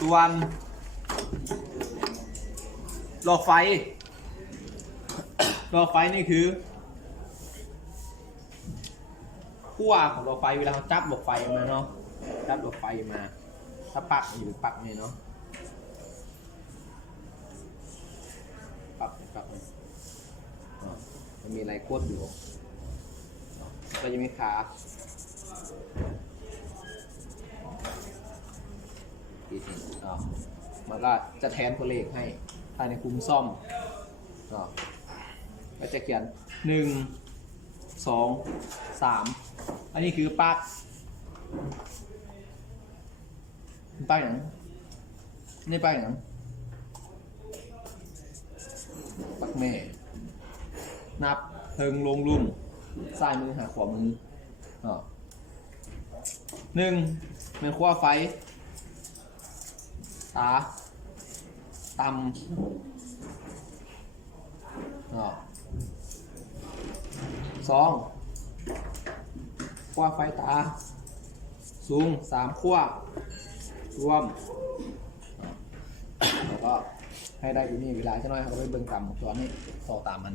ส่วนหลอดไฟนี่คือขั้วของหลอดไฟเวลาเราจับหลอดไฟมาเนาะจับหลอดไฟมาถ้าปักอยู่ปักนี่เนาะปักมันมีอะไรกดอยู่ก็จะมีขาอีกมันก็จะแทนตัวเลขให้ภายในคุมซ่อมก็จะเขียน1 2 3อันนี้คือปักอย่างนี่ปักอย่างปักแม่นับเทิงลงลุ่มซ้ายมือหาขวามือ1เป็นขั้วไฟตาต่ำ2ขั้วไฟตาสูง3ขั้วรวมแล้วก็ให้ได้อยู่นี่เวลาจะน้อยเขาก็ไปเบิ่งตามวงจรให้ต่อตามมัน